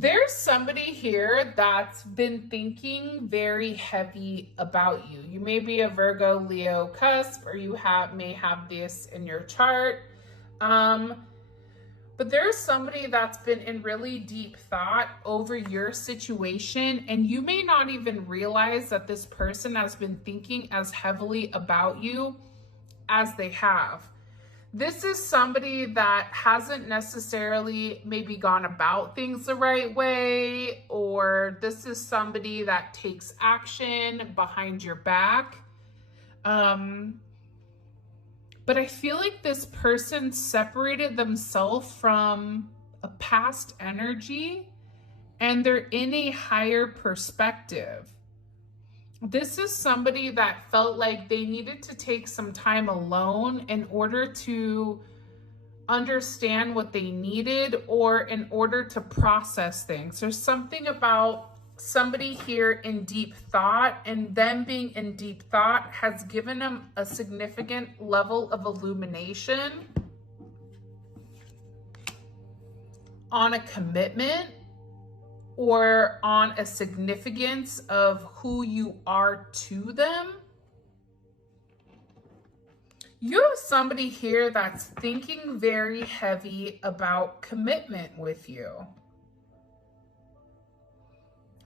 There's somebody here that's been thinking very heavy about you. You may be a Virgo, Leo cusp, or you may have this in your chart. But there's somebody that's been in really deep thought over your situation, and you may not even realize that this person has been thinking as heavily about you as they have. This is somebody that hasn't necessarily maybe gone about things the right way, or this is somebody that takes action behind your back. But I feel like this person separated themselves from a past energy and they're in a higher perspective. This is somebody that felt like they needed to take some time alone in order to understand what they needed or in order to process things. There's something about somebody here in deep thought, and them being in deep thought has given them a significant level of illumination on a commitment or on a significance of who you are to them. You have somebody here that's thinking very heavy about commitment with you,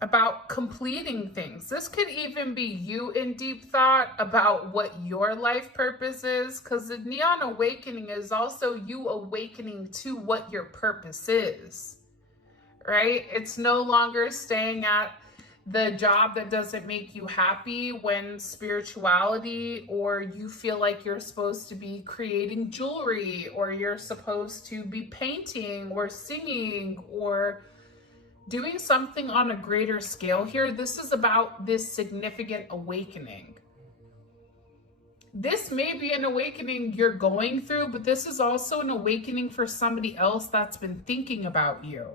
about completing things. This could even be you in deep thought about what your life purpose is, because the Neon Awakening is also you awakening to what your purpose is, right? It's no longer staying at the job that doesn't make you happy when spirituality, or you feel like you're supposed to be creating jewelry, or you're supposed to be painting or singing or doing something on a greater scale here. This is about this significant awakening. This may be an awakening you're going through, but this is also an awakening for somebody else that's been thinking about you.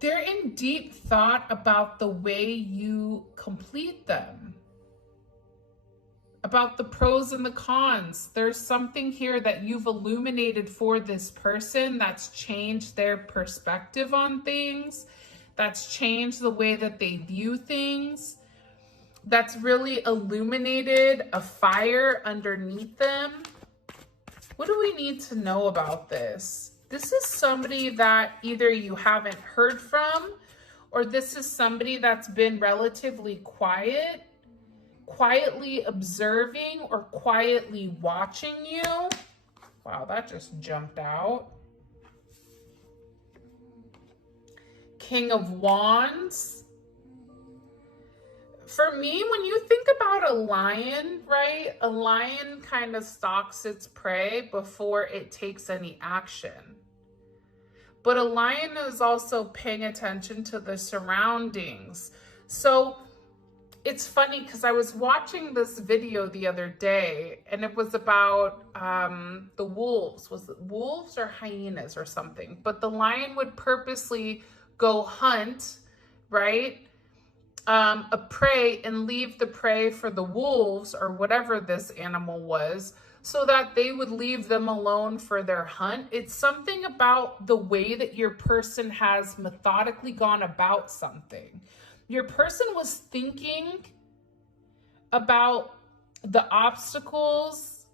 They're in deep thought about the way you complete them, about the pros and the cons. There's something here that you've illuminated for this person that's changed their perspective on things, that's changed the way that they view things, that's really illuminated a fire underneath them. What do we need to know about this? This is somebody that either you haven't heard from, or this is somebody that's been relatively quiet, quietly observing or quietly watching you. Wow, that just jumped out. King of Wands. For me, when you think about a lion, right? A lion kind of stalks its prey before it takes any action. But a lion is also paying attention to the surroundings. So it's funny because I was watching this video the other day, and it was about the wolves. Was it wolves or hyenas or something? But the lion would purposely go hunt, right? A prey, and leave the prey for the wolves or whatever this animal was, so that they would leave them alone for their hunt. It's something about the way that your person has methodically gone about something. Your person was thinking about the obstacles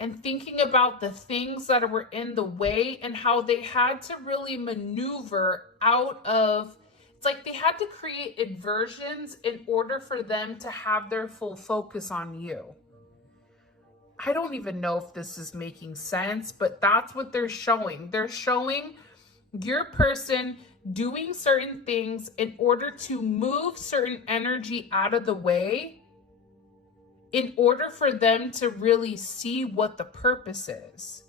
and thinking about the things that were in the way and how they had to really maneuver out of. It's like they had to create aversions in order for them to have their full focus on you. I don't even know if this is making sense, but that's what they're showing. They're showing your person doing certain things in order to move certain energy out of the way in order for them to really see what the purpose is.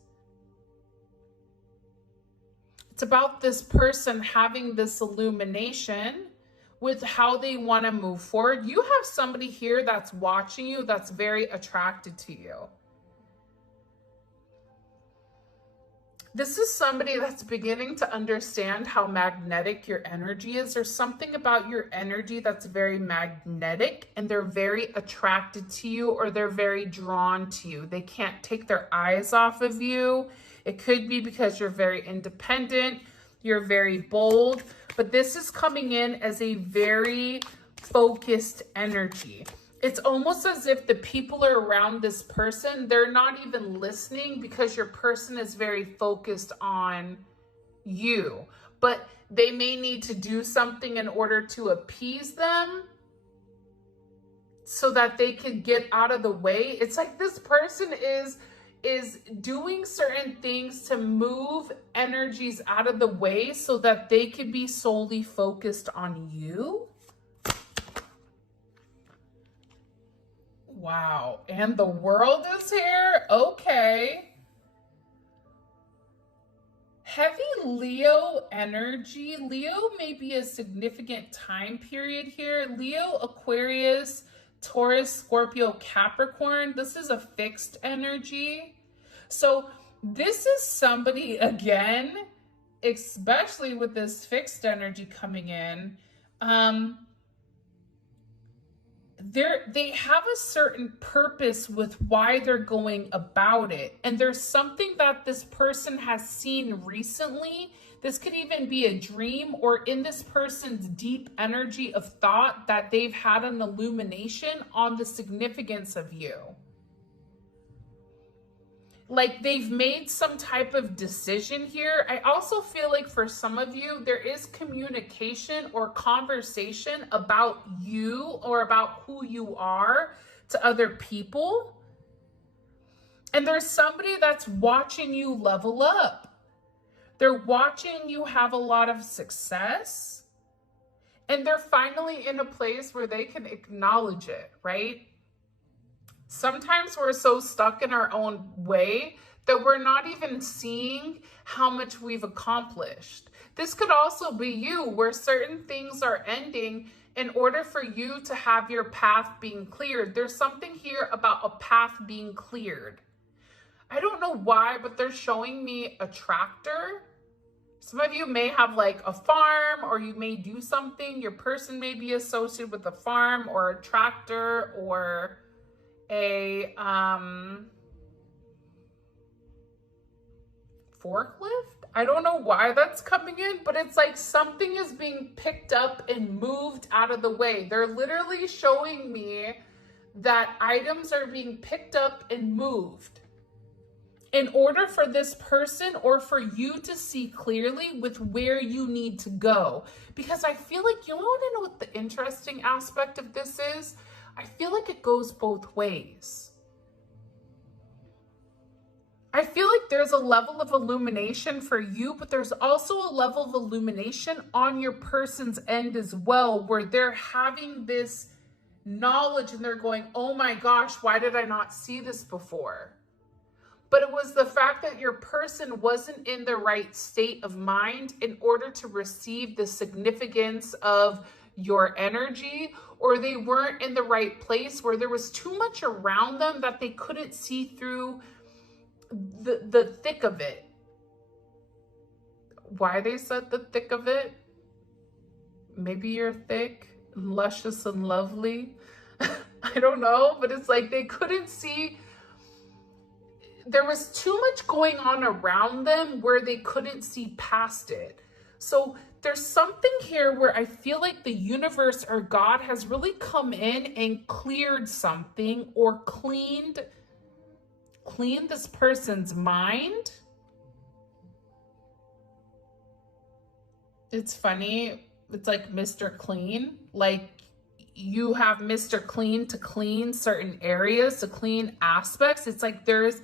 It's about this person having this illumination with how they want to move forward. You have somebody here that's watching you that's very attracted to you. This is somebody that's beginning to understand how magnetic your energy is. There's something about your energy that's very magnetic, and they're very attracted to you, or they're very drawn to you. They can't take their eyes off of you. It could be because you're very independent, you're very bold, but this is coming in as a very focused energy. It's almost as if the people are around this person, they're not even listening because your person is very focused on you. But they may need to do something in order to appease them so that they can get out of the way. It's like this person is doing certain things to move energies out of the way so that they can be solely focused on you. Wow. And the world is here. Okay. Heavy Leo energy. Leo may be a significant time period here. Leo, Aquarius, Taurus, Scorpio, Capricorn. This is a fixed energy. So this is somebody, again, especially with this fixed energy coming in, they have a certain purpose with why they're going about it. And there's something that this person has seen recently. This could even be a dream, or in this person's deep energy of thought that they've had an illumination on the significance of you. Like they've made some type of decision here. I also feel like for some of you, there is communication or conversation about you or about who you are to other people. And there's somebody that's watching you level up. They're watching you have a lot of success. And they're finally in a place where they can acknowledge it, right? Sometimes we're so stuck in our own way that we're not even seeing how much we've accomplished. This could also be you, where certain things are ending in order for you to have your path being cleared. There's something here about a path being cleared. I don't know why, but they're showing me a tractor. Some of you may have like a farm, or you may do something. Your person may be associated with a farm or a tractor or a forklift. I don't know why that's coming in, but it's like something is being picked up and moved out of the way. They're literally showing me that items are being picked up and moved in order for this person or for you to see clearly with where you need to go. Because I feel like, you want to know what the interesting aspect of this is? I feel like it goes both ways. I feel like there's a level of illumination for you, but there's also a level of illumination on your person's end as well, where they're having this knowledge and they're going, oh my gosh, why did I not see this before? But it was the fact that your person wasn't in the right state of mind in order to receive the significance of your energy, or they weren't in the right place where there was too much around them that they couldn't see through the thick of it. Why they said the thick of it? Maybe you're thick, luscious, and lovely. I don't know, but it's like they couldn't see. There was too much going on around them where they couldn't see past it. So there's something here where I feel like the universe or God has really come in and cleared something, or cleaned this person's mind. It's funny. It's like Mr. Clean. Like you have Mr. Clean to clean certain areas, to clean aspects. It's like there's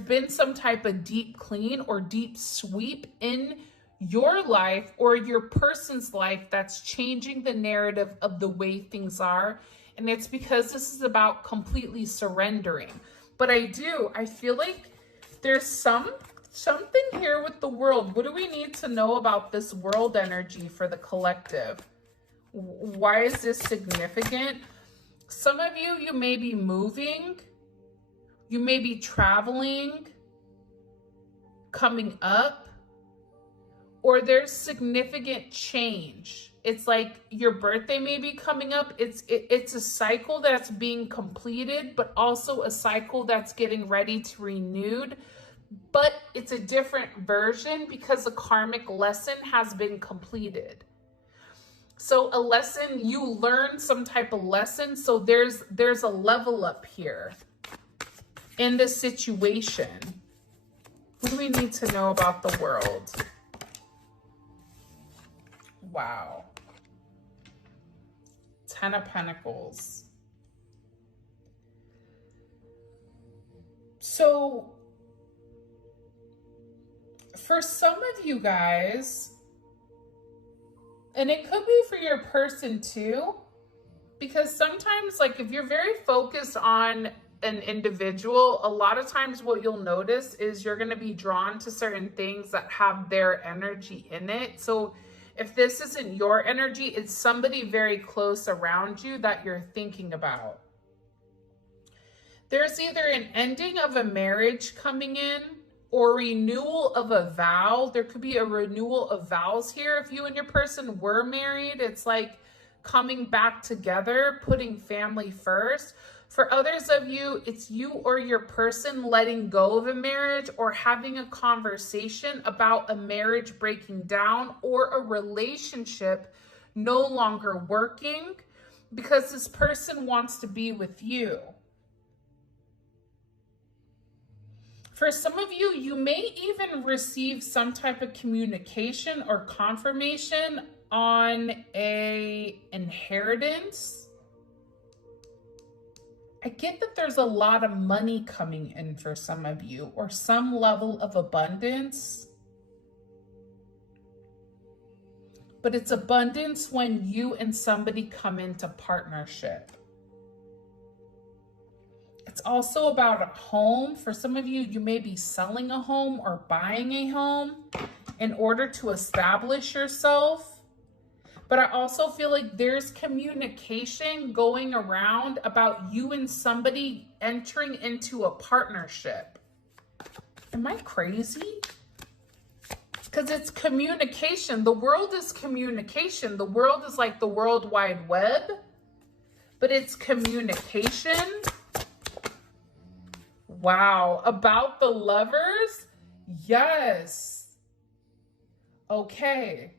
been some type of deep clean or deep sweep in your life or your person's life that's changing the narrative of the way things are. And it's because this is about completely surrendering. But I feel like there's something here with the world. What do we need to know about this world energy for the collective? Why is this significant? Some of you, you may be moving. You may be traveling, coming up, or there's significant change. It's like your birthday may be coming up. It's a cycle that's being completed, but also a cycle that's getting ready to renewed. but it's a different version because a karmic lesson has been completed. So a lesson, you learn some type of lesson. So there's a level up here in this situation. What do we need to know about the world? Wow. 10 of Pentacles. So for some of you guys, and it could be for your person too, because sometimes, like, if you're very focused on an individual, a lot of times what you'll notice is you're going to be drawn to certain things that have their energy in it. So if this isn't your energy, it's somebody very close around you that you're thinking about. There's either an ending of a marriage coming in or renewal of a vow. There could be a renewal of vows here. If you and your person were married, it's like coming back together, putting family first. For others of you, it's you or your person letting go of a marriage or having a conversation about a marriage breaking down or a relationship no longer working because this person wants to be with you. For some of you, you may even receive some type of communication or confirmation on an inheritance. I get that there's a lot of money coming in for some of you, or some level of abundance. But it's abundance when you and somebody come into partnership. It's also about a home. For some of you, you may be selling a home or buying a home in order to establish yourself. But I also feel like there's communication going around about you and somebody entering into a partnership. Am I crazy? Because it's communication. The world is communication. The world is like the World Wide Web, but it's communication. Wow. About the Lovers? Yes. Okay.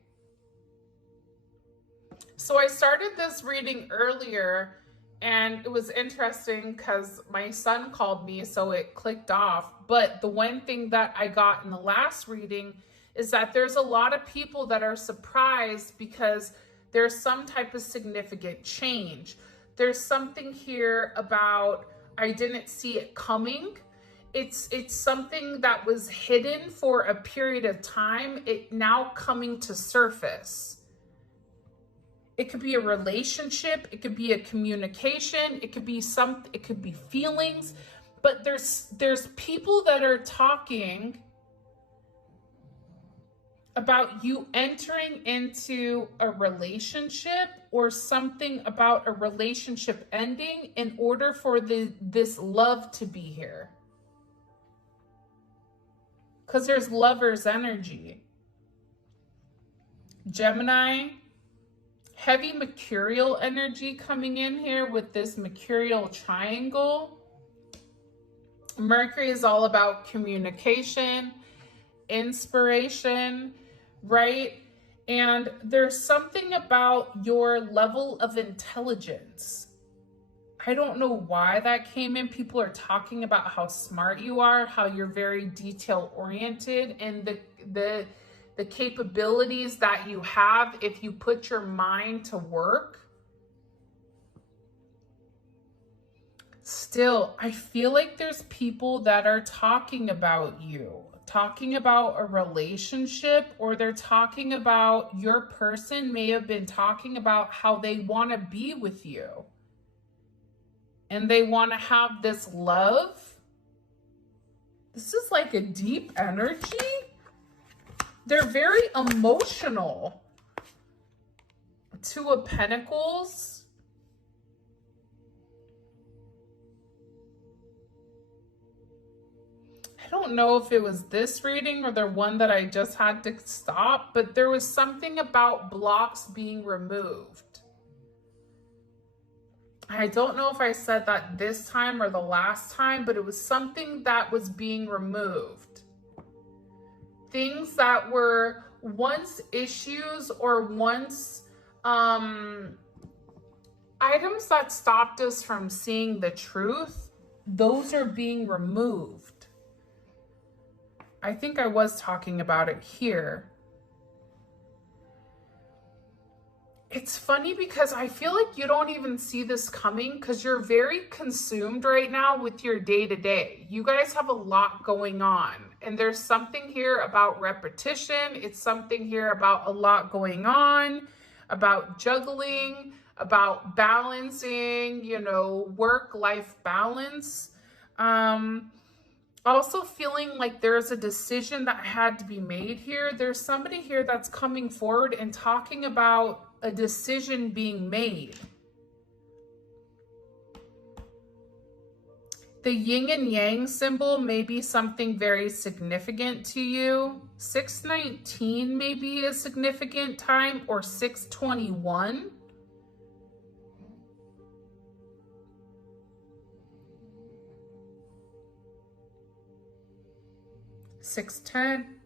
So I started this reading earlier and it was interesting because my son called me, so it clicked off. But the one thing that I got in the last reading is that there's a lot of people that are surprised because there's some type of significant change. There's something here about I didn't see it coming. It's something that was hidden for a period of time. It now coming to surface. It could be a relationship, it could be a communication, it could be it could be feelings, but there's people that are talking about you entering into a relationship or something about a relationship ending in order for this love to be here. Because there's Lover's energy. Gemini, heavy mercurial energy coming in here with this mercurial triangle. Mercury is all about communication, inspiration, right? And there's something about your level of intelligence. I don't know why that came in. People are talking about how smart you are, how you're very detail oriented, and the capabilities that you have if you put your mind to work. Still, I feel like there's people that are talking about you, talking about a relationship, or they're talking about your person may have been talking about how they want to be with you. And they want to have this love. This is like a deep energy. They're very emotional. Two of Pentacles. I don't know if it was this reading or the one that I just had to stop, but there was something about blocks being removed. I don't know if I said that this time or the last time, but it was something that was being removed. things that were once issues or once items that stopped us from seeing the truth, those are being removed. I think I was talking about it here. It's funny because I feel like you don't even see this coming because you're very consumed right now with your day-to-day. You guys have a lot going on, and there's something here about repetition. It's something here about a lot going on, about juggling, about balancing, you know, work-life balance. Also feeling like there's a decision that had to be made here. There's somebody here that's coming forward and talking about a decision being made. The yin and yang symbol may be something very significant to you. 619 may be a significant time, or 621. Six 10,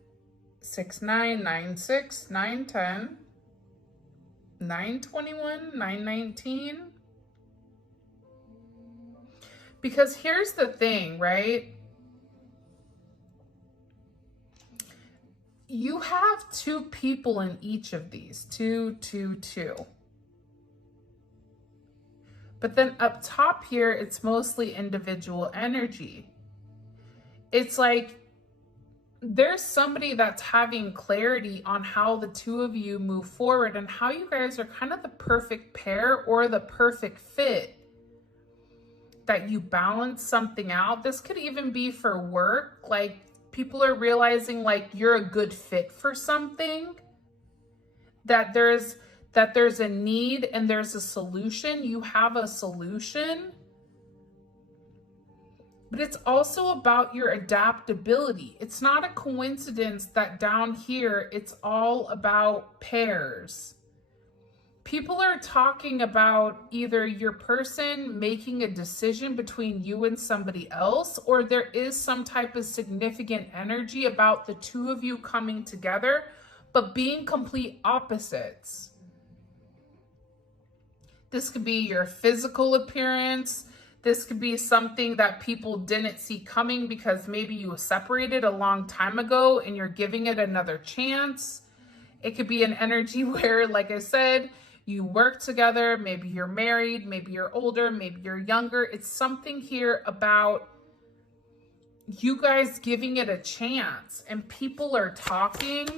6 9, 9 6, 9 10, 9 21, 9 19. Because here's the thing, right? You have two people in each of these, 2, 2, 2. But then up top here, it's mostly individual energy. It's like there's somebody that's having clarity on how the two of you move forward and how you guys are kind of the perfect pair or the perfect fit, that you balance something out. This could even be for work. Like people are realizing like you're a good fit for something, that there's a need and there's a solution. You have a solution. But it's also about your adaptability. It's not a coincidence that down here, it's all about pairs. People are talking about either your person making a decision between you and somebody else, or there is some type of significant energy about the two of you coming together, but being complete opposites. This could be your physical appearance. This could be something that people didn't see coming because maybe you were separated a long time ago and you're giving it another chance. It could be an energy where, like I said, you work together. Maybe you're married, maybe you're older, maybe you're younger. It's something here about you guys giving it a chance, and people are talking.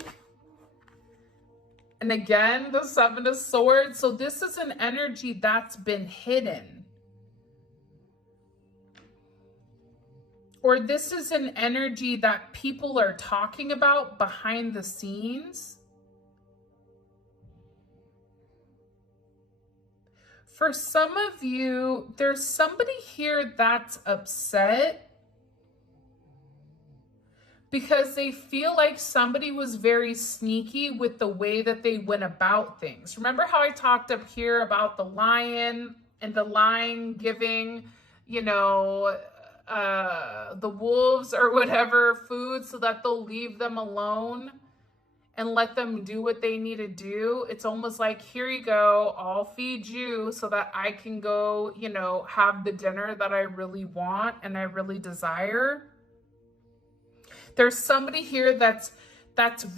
And again, the 7 of Swords. So this is an energy that's been hidden. Or this is an energy that people are talking about behind the scenes. For some of you, there's somebody here that's upset because they feel like somebody was very sneaky with the way that they went about things. Remember how I talked up here about the lion and the lion giving, you know, the wolves or whatever food so that they'll leave them alone and let them do what they need to do? It's almost like, here you go, I'll feed you so that I can go, you know, have the dinner that I really want and I really desire. There's somebody here that's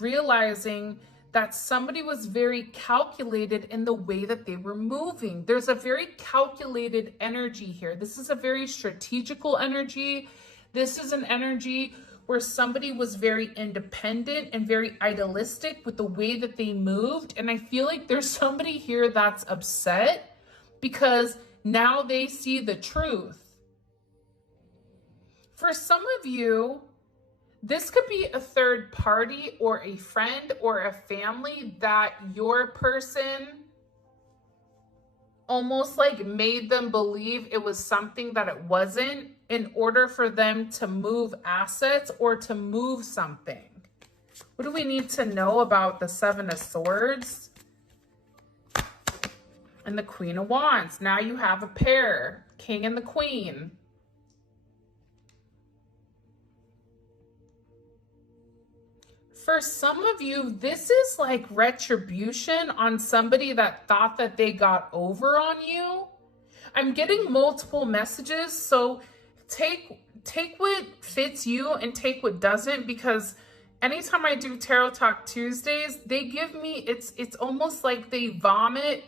realizing that somebody was very calculated in the way that they were moving. There's a very calculated energy here. This is a very strategical energy. This is an energy where somebody was very independent and very idealistic with the way that they moved. And I feel like there's somebody here that's upset because now they see the truth. For some of you, this could be a third party or a friend or a family that your person almost like made them believe it was something that it wasn't in order for them to move assets or to move something. What do we need to know about the 7 of Swords and the Queen of Wands? Now you have a pair, King and the Queen. for some of you, this is like retribution on somebody that thought that they got over on you. I'm getting multiple messages, so take what fits you and take what doesn't, because anytime I do Tarot Talk Tuesdays, they give me, it's almost like they vomit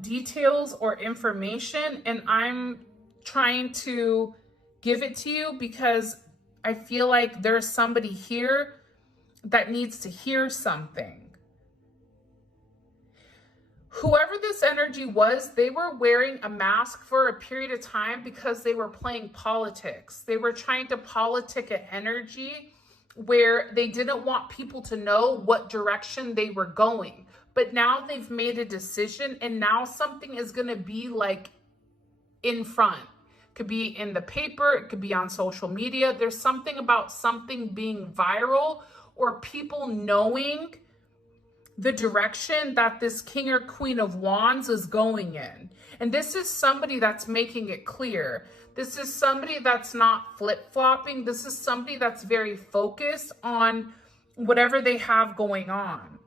details or information, and I'm trying to give it to you because I feel like there's somebody here that needs to hear something. Whoever this energy was, they were wearing a mask for a period of time because they were playing politics. They were trying to politic an energy where they didn't want people to know what direction they were going. But now they've made a decision, and now something is going to be like in front. It could be in the paper, it could be on social media. There's something about something being viral or people knowing the direction that this King or Queen of Wands is going in. And this is somebody that's making it clear. This is somebody that's not flip-flopping. This is somebody that's very focused on whatever they have going on.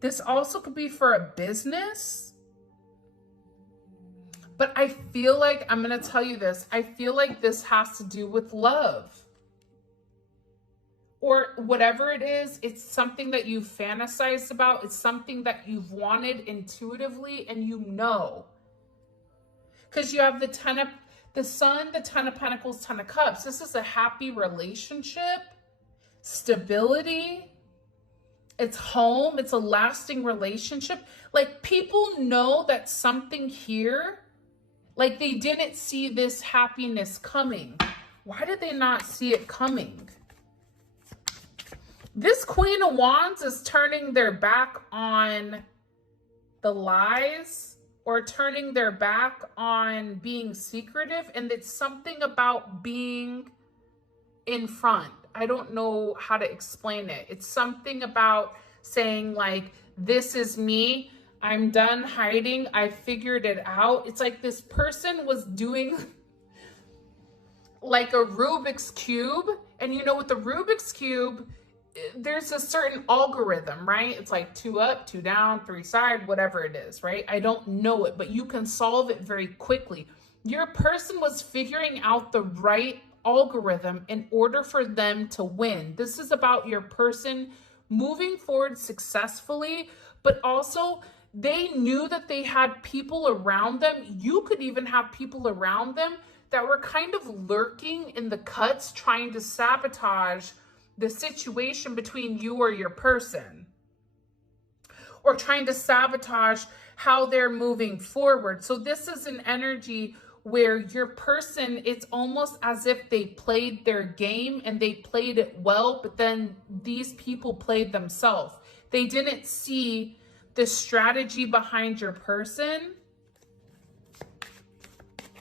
This also could be for a business. But I feel like, I'm going to tell you this, I feel like this has to do with love. Or whatever it is, it's something that you've fantasized about. It's something that you've wanted intuitively, and you know. Because you have the Sun, the Ten of Pentacles, Ten of Cups. This is a happy relationship, stability. It's home. It's a lasting relationship. Like, people know that something here, like they didn't see this happiness coming. Why did they not see it coming? This Queen of Wands is turning their back on the lies or turning their back on being secretive. And it's something about being in front. I don't know how to explain it. It's something about saying like, this is me. I'm done hiding. I figured it out. It's like this person was doing like a Rubik's Cube. And you know, with the Rubik's Cube, there's a certain algorithm, right? It's like 2 up, 2 down, 3 side, whatever it is, right? I don't know it, but you can solve it very quickly. Your person was figuring out the right algorithm in order for them to win. This is about your person moving forward successfully, but also they knew that they had people around them. You could even have people around them that were kind of lurking in the cuts, trying to sabotage the situation between you or your person, or trying to sabotage how they're moving forward. So this is an energy where your person, it's almost as if they played their game and they played it well, but then these people played themselves. They didn't see the strategy behind your person.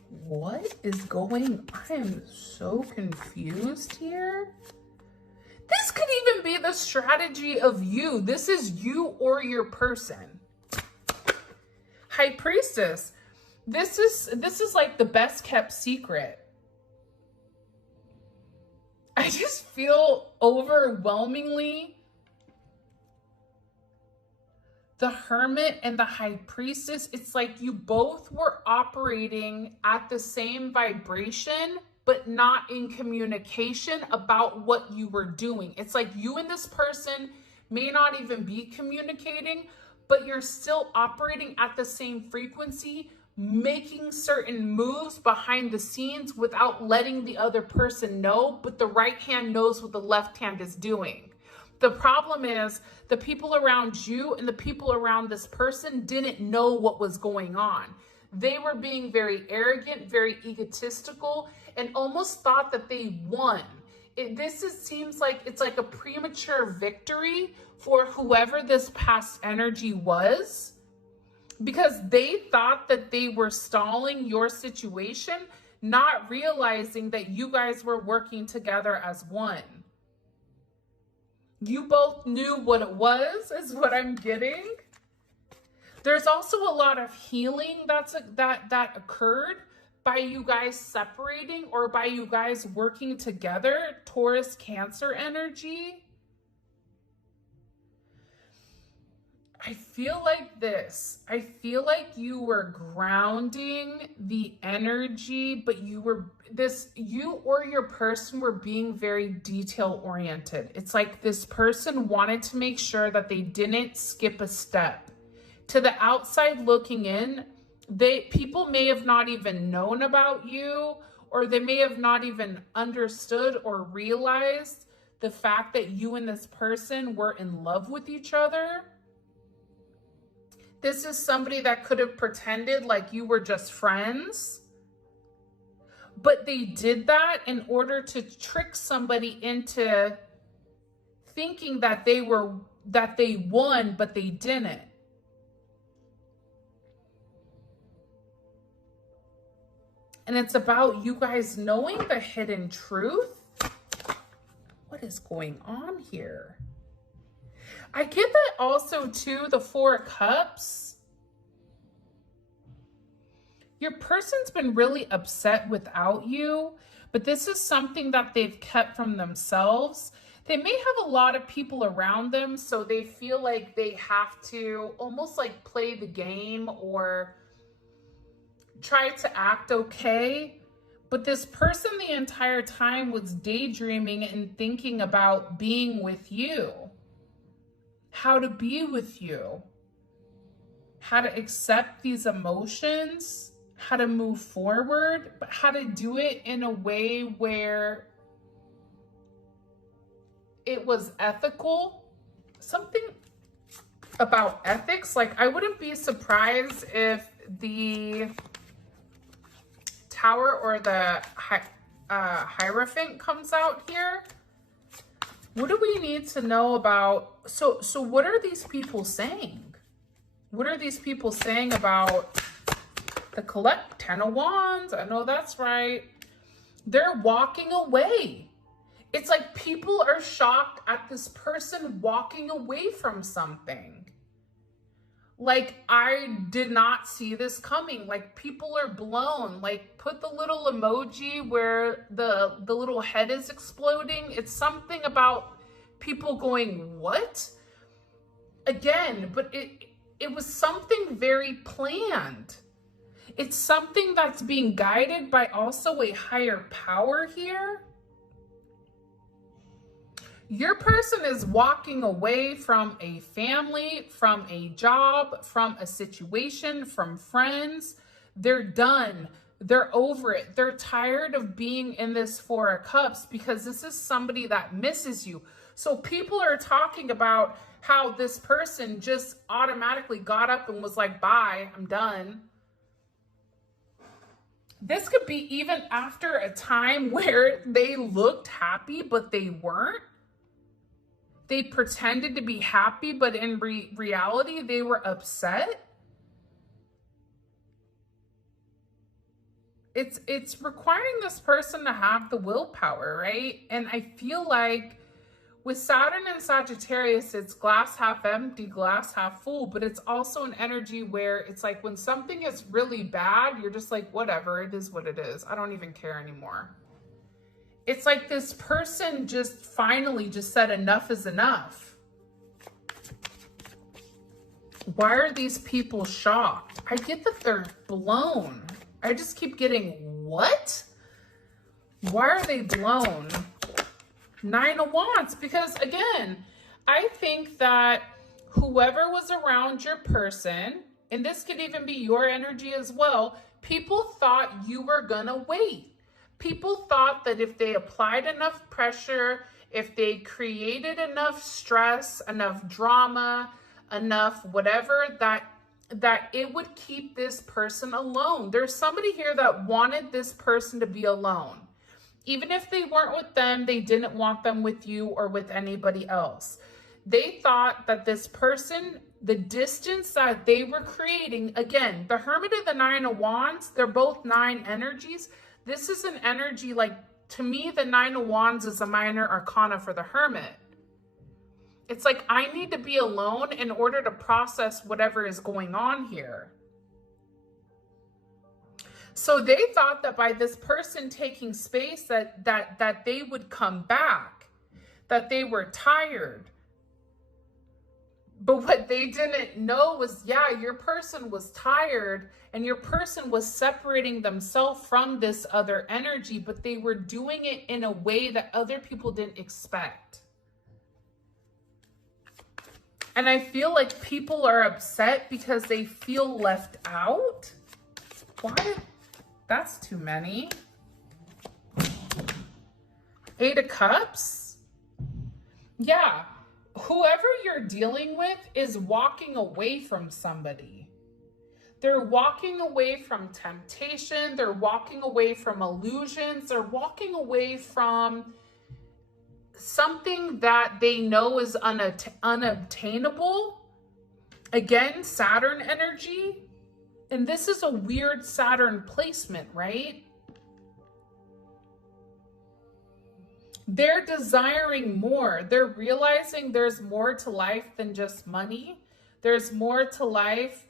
What is going on? I am so confused here. This could even be the strategy of you. This is you or your person. High Priestess. This is like the best kept secret. I just feel overwhelmingly the Hermit and the High Priestess. It's like you both were operating at the same vibration, but not in communication about what you were doing. It's like you and this person may not even be communicating, but you're still operating at the same frequency, making certain moves behind the scenes without letting the other person know, but the right hand knows what the left hand is doing. The problem is the people around you and the people around this person didn't know what was going on. They were being very arrogant, very egotistical, and almost thought that they won. Seems like it's like a premature victory for whoever this past energy was, because they thought that they were stalling your situation, not realizing that you guys were working together as one. You both knew what it was, is what I'm getting. There's also a lot of healing that occurred by you guys separating or by you guys working together, Taurus Cancer energy. I feel like this. I feel like you were grounding the energy, but you or your person were being very detail oriented. It's like this person wanted to make sure that they didn't skip a step. To the outside looking in, people may have not even known about you, or they may have not even understood or realized the fact that you and this person were in love with each other. This is somebody that could have pretended like you were just friends, but they did that in order to trick somebody into thinking that they won, but they didn't. And it's about you guys knowing the hidden truth. What is going on here? I get that also too, the Four of Cups. Your person's been really upset without you, but this is something that they've kept from themselves. They may have a lot of people around them, so they feel like they have to almost like play the game or try to act okay. But this person the entire time was daydreaming and thinking about being with you. How to be with you, how to accept these emotions, how to move forward, but how to do it in a way where it was ethical. Something about ethics. Like, I wouldn't be surprised if the Tower or the Hierophant comes out here. What do we need to know about? So what are these people saying? What are these people saying about the Ten of Wands? I know that's right. They're walking away. It's like people are shocked at this person walking away from something. Like, I did not see this coming. Like, people are blown. Like, put the little emoji where the little head is exploding. It's something about people going, what? Again, but it was something very planned. It's something that's being guided by also a higher power here. Your person is walking away from a family, from a job, from a situation, from friends. They're done. They're over it. They're tired of being in this Four of Cups because this is somebody that misses you. So people are talking about how this person just automatically got up and was like, bye, I'm done. This could be even after a time where they looked happy, but they weren't. They pretended to be happy, but in reality, they were upset. It's requiring this person to have the willpower, right? And I feel like with Saturn and Sagittarius, it's glass half empty, glass half full, but it's also an energy where it's like when something is really bad, you're just like, whatever, it is what it is. I don't even care anymore. It's like this person just finally just said enough is enough. Why are these people shocked? I get that they're blown. I just keep getting, what? Why are they blown? Nine of Wands, because again, I think that whoever was around your person, and this could even be your energy as well, people thought you were gonna wait. People thought that if they applied enough pressure, if they created enough stress, enough drama, enough whatever, that it would keep this person alone. There's somebody here that wanted this person to be alone. Even if they weren't with them, they didn't want them with you or with anybody else. They thought that this person, the distance that they were creating, again, the Hermit and the Nine of Wands, they're both nine energies. This is an energy, like, to me, the Nine of Wands is a minor arcana for the Hermit. It's like, I need to be alone in order to process whatever is going on here. So they thought that by this person taking space that they would come back, that they were tired. But what they didn't know was, yeah, your person was tired and your person was separating themselves from this other energy, but they were doing it in a way that other people didn't expect. And I feel like people are upset because they feel left out. Why? That's too many. 8 of Cups. Yeah. Whoever you're dealing with is walking away from somebody. They're walking away from temptation. They're walking away from illusions. They're walking away from something that they know is unobtainable. Again, Saturn energy. And this is a weird Saturn placement, right? They're desiring more. They're realizing there's more to life than just money. There's more to life.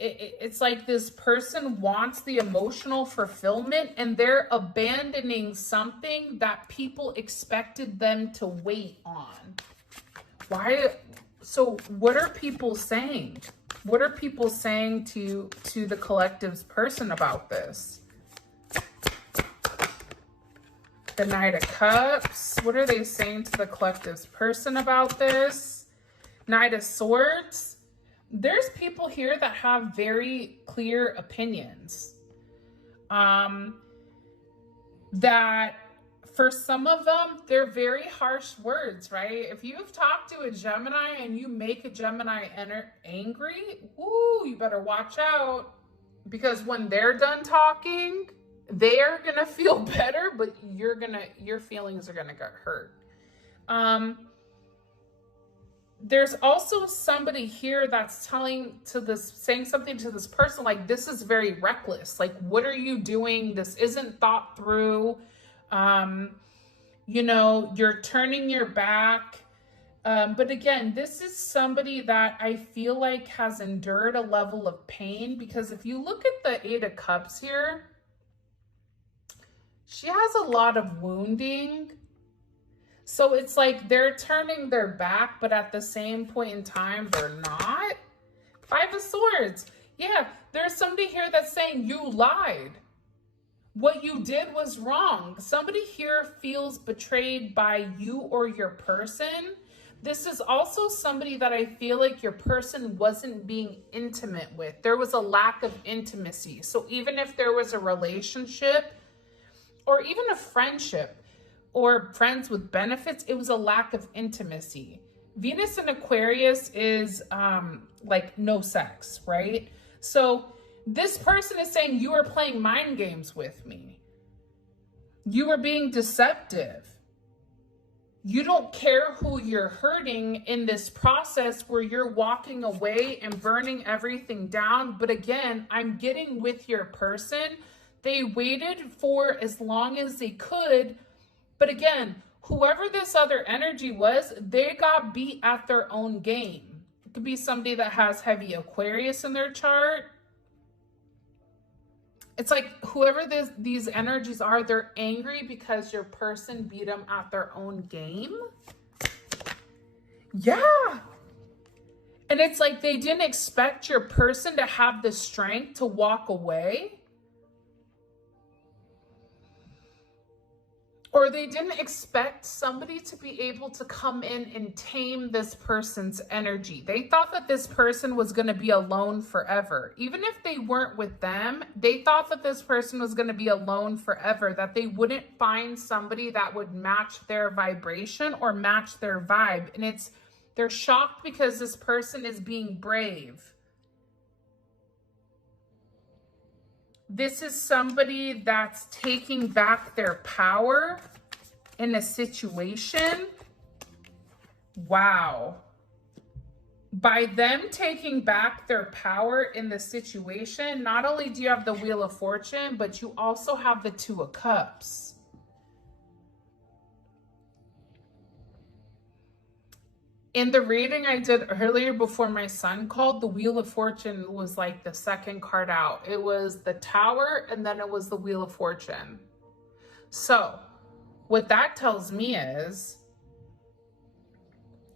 It's like this person wants the emotional fulfillment and they're abandoning something that people expected them to wait on. Why? So what are people saying? What are people saying to the collective's person about this? The Knight of Cups. What are they saying to the collective's person about this? Knight of Swords. There's people here that have very clear opinions. That for some of them, they're very harsh words, right? If you've talked to a Gemini and you make a Gemini angry, ooh, you better watch out. Because when they're done talking, they are going to feel better, but your feelings are going to get hurt. There's also somebody here that's saying something to this person, like, this is very reckless. Like, what are you doing? This isn't thought through. You're turning your back. But again, this is somebody that I feel like has endured a level of pain, because if you look at the 8 of Cups here, she has a lot of wounding. So it's like they're turning their back, but at the same point in time, they're not. 5 of Swords. Yeah, there's somebody here that's saying you lied. What you did was wrong. Somebody here feels betrayed by you or your person. This is also somebody that I feel like your person wasn't being intimate with. There was a lack of intimacy. So even if there was a relationship or even a friendship or friends with benefits, it was a lack of intimacy. Venus in Aquarius is like no sex, right? So this person is saying you were playing mind games with me. You were being deceptive. You don't care who you're hurting in this process where you're walking away and burning everything down. But again, I'm getting with your person. They waited for as long as they could. But again, whoever this other energy was, they got beat at their own game. It could be somebody that has heavy Aquarius in their chart. It's like whoever these energies are, they're angry because your person beat them at their own game. Yeah. And it's like they didn't expect your person to have the strength to walk away. Or they didn't expect somebody to be able to come in and tame this person's energy. They thought that this person was going to be alone forever. Even if they weren't with them, they thought that this person was going to be alone forever, that they wouldn't find somebody that would match their vibration or match their vibe. And they're shocked because this person is being brave. This is somebody that's taking back their power in a situation. Wow. By them taking back their power in the situation, not only do you have the Wheel of Fortune, but you also have the 2 of Cups. In the reading I did earlier before my son called, the Wheel of Fortune was like the second card out. It was the Tower, and then it was the Wheel of Fortune. So what that tells me is,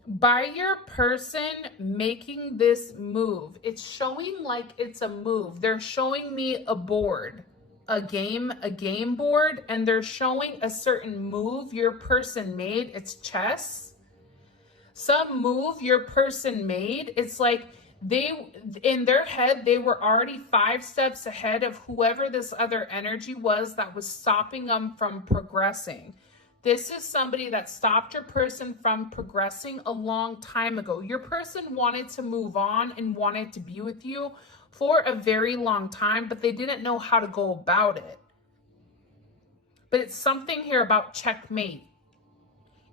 by your person making this move, it's showing like it's a move. They're showing me a board, a game board, and they're showing a certain move your person made. It's chess. Some move your person made. It's like they, in their head, they were already 5 steps ahead of whoever this other energy was that was stopping them from progressing. This is somebody that stopped your person from progressing a long time ago. Your person wanted to move on and wanted to be with you for a very long time, but they didn't know how to go about it. But it's something here about checkmate.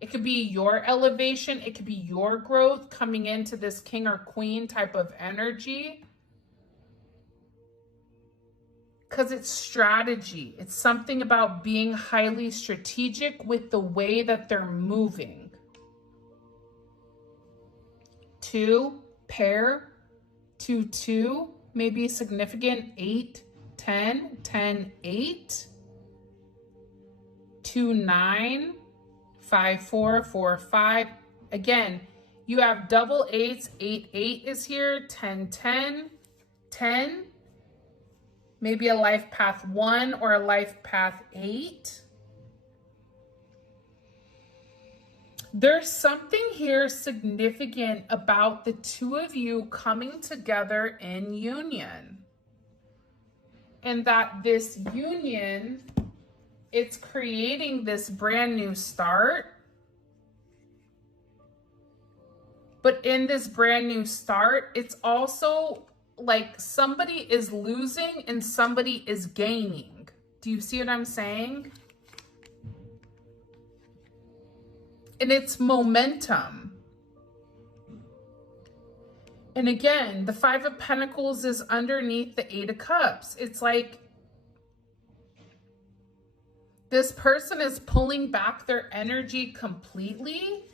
It could be your elevation. It could be your growth coming into this king or queen type of energy. Because it's strategy. It's something about being highly strategic with the way that they're moving. 2, pair, 2, 2, maybe significant, 8, 10, 10, 8, 2, 9, 5, 4, 4, 5. Again, you have double 8s. 8, 8 is here. 10, 10, 10. Maybe a life path 1 or a life path 8. There's something here significant about the two of you coming together in union. And that this union, it's creating this brand new start. But in this brand new start, it's also like somebody is losing and somebody is gaining. Do you see what I'm saying? And it's momentum. And again, the 5 of Pentacles is underneath the 8 of Cups. It's like this person is pulling back their energy completely